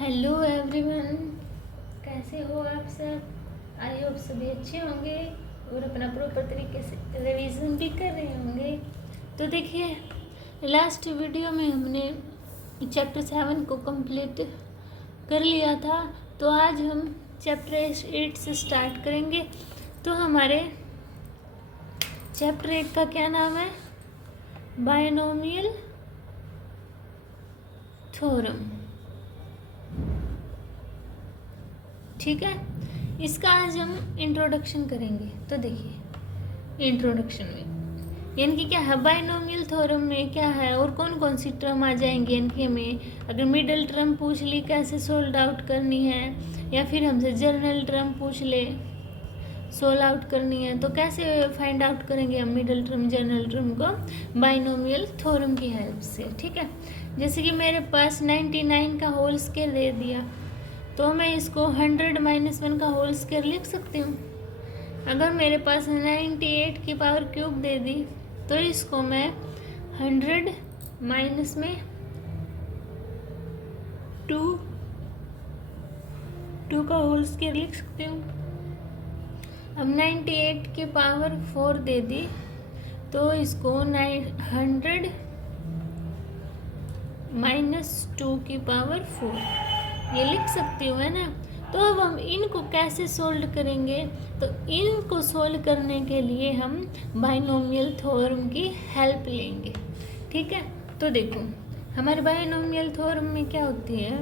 Hello everyone, कैसे हो आप सब। आई होप सभी अच्छे होंगे और अपना प्रॉपर तरीके से रिवीजन भी कर रहे होंगे। तो देखिए, लास्ट वीडियो में हमने चैप्टर 7 को कंप्लीट कर लिया था। तो आज हम चैप्टर 8 से स्टार्ट करेंगे। तो हमारे चैप्टर 8 का क्या नाम है? Binomial theorem. ठीक है, इसका आज हम इंट्रोडक्शन करेंगे। तो देखिए, इंट्रोडक्शन में यानी कि क्या है बायनोमियल थ्योरम में, क्या है और कौन कौन सी टर्म आ जाएंगी। यानी कि हमें अगर मिडल टर्म पूछ ली कैसे सोल्व आउट करनी है, या फिर हमसे जर्नल टर्म पूछ ले सोल्व आउट करनी है, तो कैसे फाइंड आउट करेंगे हम मिडल टर्म जर्नल टर्म को बायनोमियल थ्योरम की हेल्प से। ठीक है, जैसे कि मेरे पास 99 का होल स्क्वायर दे दिया, तो मैं इसको 100 - 1 का होल स्क्वायर लिख सकती हूँ। अगर मेरे पास 98 की पावर क्यूब दे दी, तो इसको मैं 100 माइनस में 2 का होल स्क्वायर लिख सकती हूँ। अब 98 की पावर 4 दे दी, तो इसको 100 माइनस 2 की पावर 4 ये लिख सकती हूँ, है ना। तो अब हम इनको कैसे सोल्व करेंगे? तो इनको सोल्व करने के लिए हम बायनोमियल थ्योरम की हेल्प लेंगे। ठीक है, तो देखो हमारे बायनोमियल थ्योरम में क्या होती है,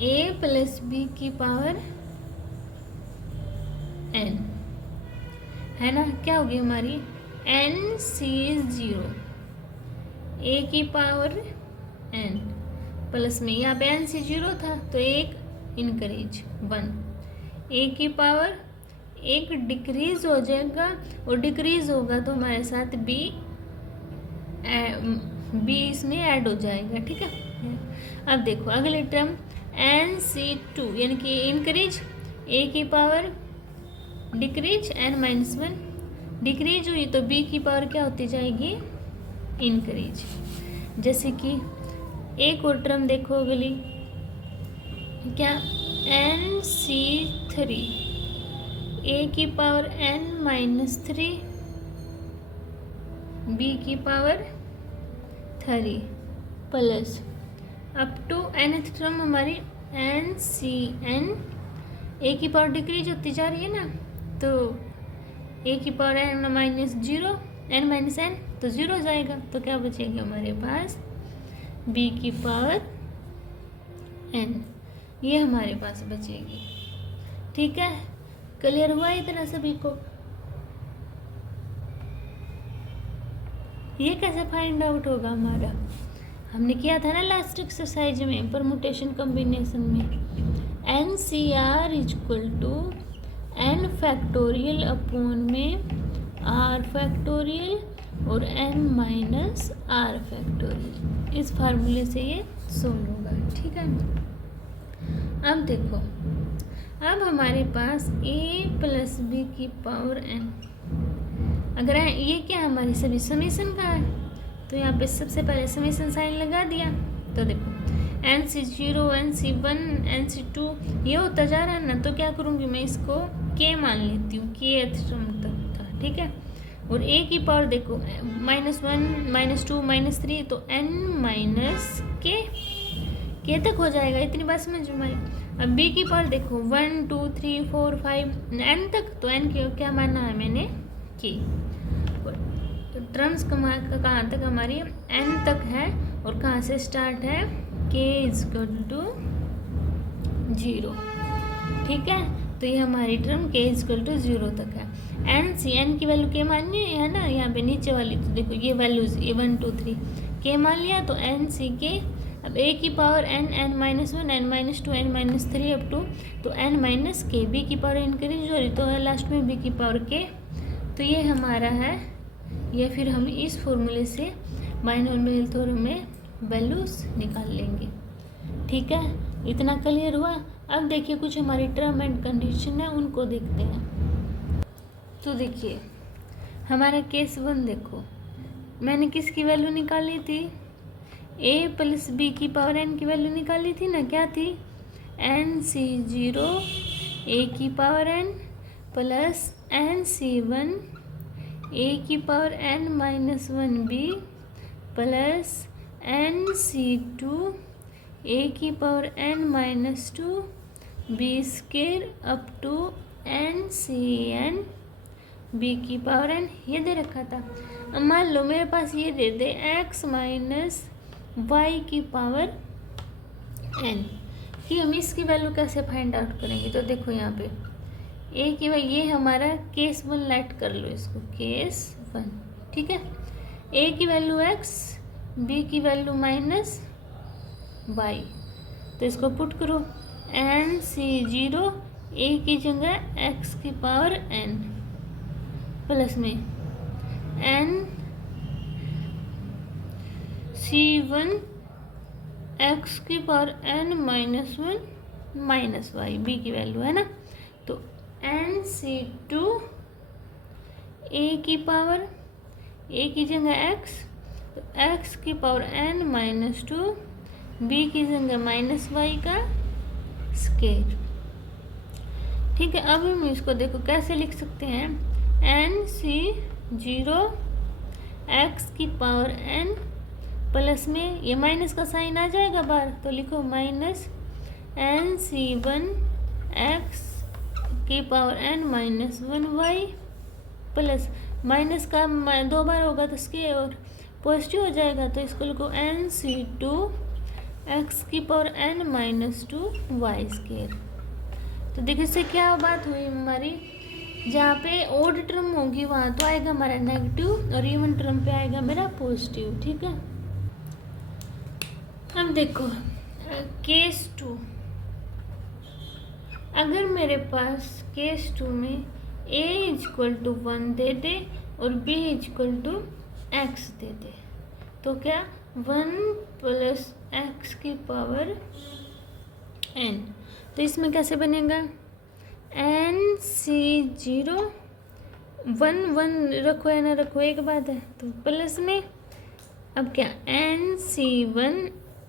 a प्लस बी की पावर n, है ना। क्या होगी हमारी NC0 a की पावर n प्लस में, यहाँ पे NC0 था तो एक इनक्रीज 1, a की पावर एक डिक्रीज हो जाएगा, और डिक्रीज होगा तो हमारे साथ b इसमें ऐड हो जाएगा। ठीक है, अब देखो अगले टर्म NC2 यानी कि इंक्रीज a की पावर डिक्रीज n-1, डिक्रीज हुई तो b की पावर क्या होती जाएगी, इंक्रीज। जैसे कि एक और टर्म देखो अगली, क्या NC3 a की पावर n-3 b की power 3 plus up to nth term हमारी NCN a की पावर डिक्रीज होती जा रही है ना, तो a की पावर n-n तो 0 हो जाएगा। तो क्या बचेगा हमारे पास b की पावर n, ये हमारे पास बचेगी। ठीक है, क्लियर हुआ इतना सभी को? ये कैसे फाइंड आउट होगा हमारा, हमने किया था ना लास्ट एक्सरसाइज में परमुटेशन कॉम्बिनेशन में, NCR equal to n factorial upon में r फैक्टोरियल और n माइनस r फैक्टोरियल। इस फार्मूले से ये सोल्व होगा। ठीक है, अब देखो, अब हमारे पास a प्लस बी की पावर n, अगर ये क्या हमारी सभी समीशन का है, तो यहाँ पे सबसे पहले समीशन साइन लगा दिया। तो देखो NC0 NC1 NC2 ये होता जा रहा है ना, तो क्या करूँगी मैं इसको k मान लेती हूँ, kth टर्म तक का। ठीक है, और a की पावर देखो -1 -2 -3, तो n माइनस k तक हो जाएगा। इतनी बात समझ में आई। अब b की पावर देखो 1 2 3 4 5 n तक, तो n के क्या माना है मैंने, k। तो टर्म्स कहाँ तक हमारी n तक है, और कहाँ से स्टार्ट है, k इक्वल टू 0। ठीक है, तो ये हमारी टर्म k इक्वल टू 0 तक है। n की वैल्यू k माननी है ना, यहाँ पे नीचे वाली, तो देखो ये वैल्यूज ये 1 2 3 k मान लिया, तो NCk। अब a की power n-1 n-2 n-3 up to, तो n माइनस k, b की पावर इंक्रीज हो रही तो लास्ट में b की पावर k। तो ये हमारा है, या फिर हम इस फॉर्मूले से बायनोमियल थ्योरम में वैल्यूज निकाल लेंगे। ठीक है, इतना क्लियर हुआ। अब देखिए कुछ हमारी टर्म एंड कंडीशन है, उनको देखते हैं। तो देखिए हमारा केस 1 देखो, मैंने किसकी वैल्यू निकाली थी, a प्लस बी की पावर n की वैल्यू निकाली थी ना, क्या थी, NC0 a की power n plus NC1 a की power n minus 1b plus NC2 a की power n minus 2 b square up to NCn b की पावर n, ये दे रखा था। अब मान लो मेरे पास ये दे दे x माइनस वाई की पावर n, कि हम इसकी वैल्यू कैसे फाइंड आउट करेंगे। तो देखो यहाँ पे a की वैल्यू, ये हमारा केस 1 लाइट कर लो इसको, केस 1, ठीक है। a की वैल्यू x, b की वैल्यू माइनस वाई, तो इसको पुट करो, NC0 a की जगह x की पावर n प्लस में NC1 x की power n minus 1 minus y, b की वैल्यू है ना। तो NC2 a की पावर, a की जगह x, तो x की पावर n माइनस 2, b की जगह माइनस वाई का स्केयर, ठीक है। अब हम इसको देखो कैसे लिख सकते हैं, NC0 x की पावर n प्लस में ये माइनस का साइन आ जाएगा बाहर, तो लिखो माइनस NC1 x की power n minus 1y plus minus का 2 बार होगा तो इसके और पॉजिटिव हो जाएगा, तो इसको लिखो NC2 x की power n minus 2y square. तो देखो इससे क्या बात हुई हमारी, जहाँ पे ओड टर्म होगी वहाँ तो आएगा हमारा नेगेटिव और इवन टर्म पे आएगा मेरा पॉजिटिव, ठीक है। अब देखो केस 2, अगर मेरे पास केस 2 में a इक्वल टू 1 दे दे और b इक्वल टू x दे दे, तो क्या 1 प्लस x की पावर n, तो इसमें कैसे बनेगा, NC0 1 रखो या ना रखो एक बात है, तो प्लस में अब क्या NC1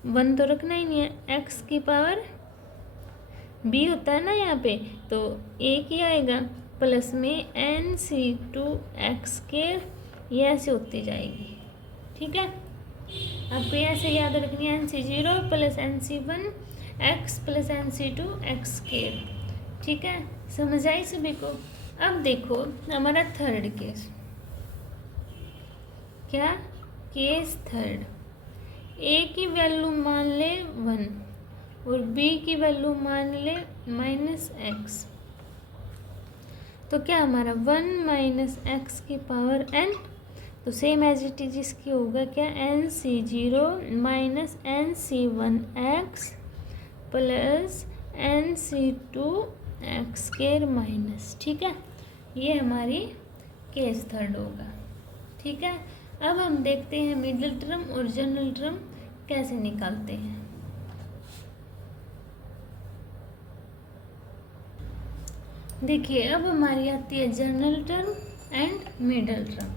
1 तो रखना ही नहीं है, x की पावर b होता है ना यहाँ पे, तो एक ही आएगा प्लस में NC2 x के, ये ऐसे होती जाएगी, ठीक है। आपको ऐसे याद रखनी है NC0 plus NC1 x plus NC2 x के, ठीक है। समझ आई सभी को। अब देखो हमारा थर्ड केस, क्या केस थर्ड, a की वैल्यू मान ले 1 और b की वैल्यू मान ले माइनस x, तो क्या हमारा 1 माइनस x की पावर n, तो सेम एज इट इज इसकी होगा क्या NC0 minus NC1x plus NC2 x square minus, ठीक है। ये हमारी केस थर्ड होगा, ठीक है। अब हम देखते हैं मिडिल टर्म और जनरल टर्म कैसे निकालते हैं। देखिए अब हमारी आती है general term and middle term,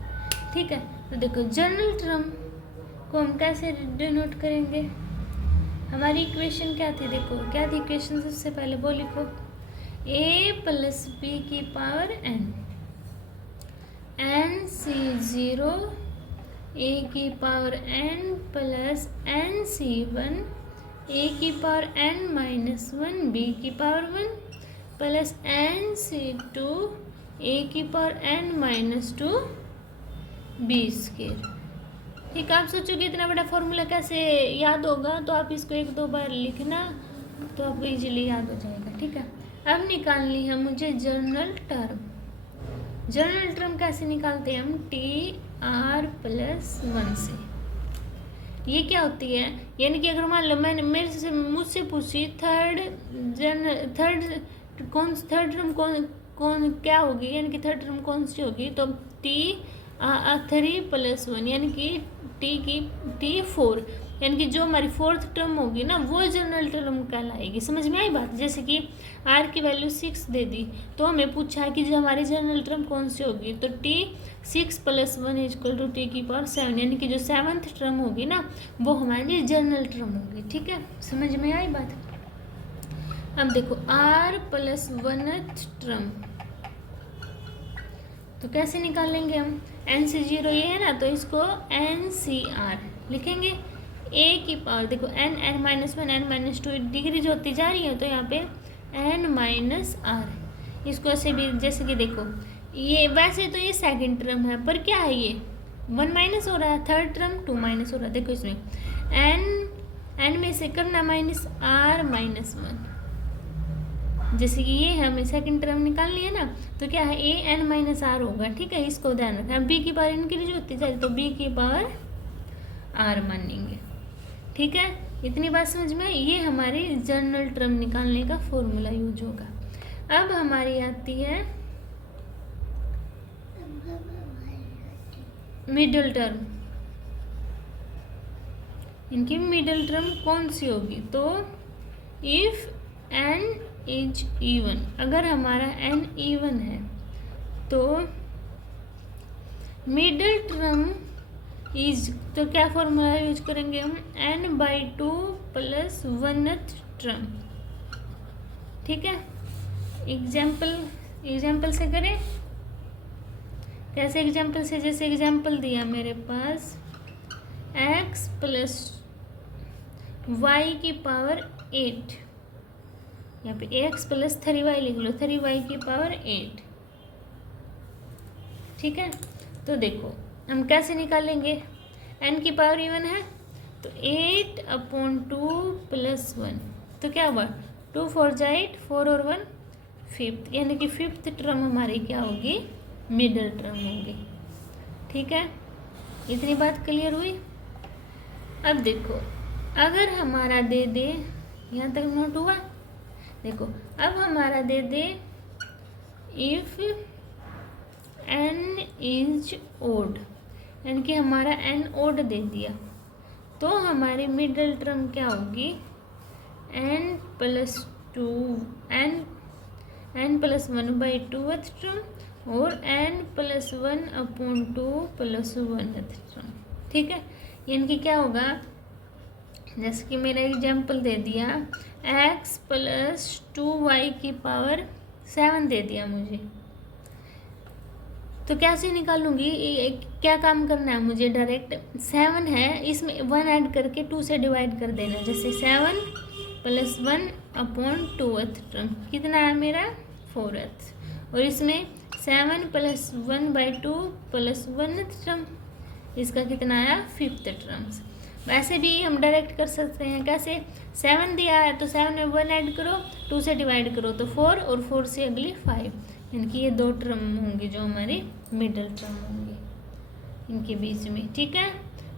ठीक है। तो देखो जनरल टर्म को हम कैसे डिनोट करेंगे, हमारी इक्वेशन क्या थी, देखो क्या थी इक्वेशन, सबसे पहले वो लिखो a प्लस बी की पावर n, NC0 a की power n plus NC1 a की पावर n माइनस 1 b की पावर 1 प्लस NC2 a की power n minus 2 b square, ठीक है। आप सोचोगे इतना बड़ा फॉर्मूला कैसे याद होगा, तो आप इसको 1-2 बार लिखना तो आपको इजीली याद हो जाएगा, ठीक है। अब निकालनी है मुझे जनरल टर्म। जनरल टर्म कैसे निकालते हैं हम, TR प्लस 1 से। ये क्या होती है, यानी कि अगर मान लो मैंने मुझसे पूछी थर्ड टर्म कौन क्या होगी, यानी कि थर्ड टर्म कौन सी होगी, तो TR 3 + 1 यानी कि टी 4 यानी कि जो हमारी फोर्थ टर्म होगी ना वो जनरल टर्म कहलाएगी। समझ में आई बात? जैसे कि आर की वैल्यू 6 दे दी तो हमें पूछा है कि जो हमारी जनरल टर्म कौन सी होगी, तो टी 6 + 1 = t⁴ यानी कि जो 7th टर्म होगी ना वो हमारी जनरल टर्म होगी। ठीक है, समझ में आई बात? अब देखो r + 1th टर्म तो कैसे निकालेंगे हम? n से 0 ये है ना तो इसको NCR लिखेंगे। a की पावर देखो n n-1 n-2 डिक्रीज होती जा रही है तो यहाँ पे n-r इसको ऐसे भी जैसे कि देखो ये वैसे तो ये सेकंड टर्म है पर क्या है ये 1 माइनस हो रहा है, थर्ड टर्म 2 माइनस हो रहा है। देखो इसमें n में से करना -r-1 जैसे कि ये हमें सेकंड टर्म निकालनी है ना तो क्या है a n-r होगा। ठीक है, इसको ध्यान रखना। b की पावर इंक्रीज होती जाए तो b की पावर r मानेंगे। ठीक है, इतनी बात समझ में? ये हमारी जनरल टर्म निकालने का फॉर्मूला यूज होगा। अब हमारी आती है मिडिल टर्म। इनकी मिडिल टर्म कौन सी होगी? तो इफ n इज इवन, अगर हमारा n इवन है तो मिडिल टर्म इज, तो क्या फॉर्मूला यूज करेंगे हम? n/2 + 1th term. ठीक है, एग्जाम्पल से करें। कैसे एग्जाम्पल से? जैसे एग्जाम्पल दिया मेरे पास x + y⁴ 8, यहाँ पे x + 3y लिख लो, 3y⁴ 8। ठीक है, तो देखो हम कैसे निकालेंगे? n की पावर इवन है तो 8/2 + 1 तो क्या हुआ 2 4 जा 8, 4 और 1 5th यानी कि 5th टर्म हमारी क्या होगी? मिडिल टर्म होगी। ठीक है, इतनी बात क्लियर हुई? अब देखो अगर हमारा दे दे, यहाँ तक नोट हुआ? देखो अब हमारा दे दे इफ n इज ओड यानी कि हमारा n ओड दे दिया तो हमारी मिडिल टर्म क्या होगी? n + 1/2th टर्म और n + 1/2 + 1th टर्म। ठीक है, यानी कि क्या होगा? जैसे कि मेरा एग्जाम्पल दे दिया x + 2y⁴ 7 दे दिया मुझे, तो कैसे निकालूंगी? क्या काम करना है मुझे? डायरेक्ट 7 है इसमें 1 ऐड करके 2 से डिवाइड कर देना। जैसे 7 + 1/2th टर्म कितना है मेरा? 4th। और इसमें 7 + 1/2 + 1th टर्म इसका कितना आया? 5th terms. वैसे भी हम डायरेक्ट कर सकते हैं। कैसे? 7 दिया है तो 7 में 1 ऐड करो, 2 से डिवाइड करो तो 4 और 4 से अगली 5, इनकी ये 2 टर्म होंगी जो हमारी मिडिल टर्म होंगी इनके बीच में। ठीक है,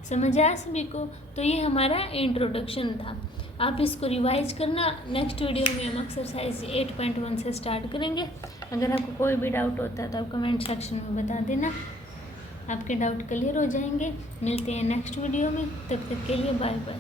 समझ आया सभी को? तो ये हमारा इंट्रोडक्शन था। आप इसको रिवाइज करना। नेक्स्ट वीडियो में हम एक्सरसाइज 8.1 से स्टार्ट करेंगे। अगर आपको कोई भी डाउट होता है तो आप कमेंट सेक्शन में बता देना, आपके डाउट क्लियर हो जाएंगे। मिलते हैं नेक्स्ट वीडियो में, तब तक के लिए बाय बाय।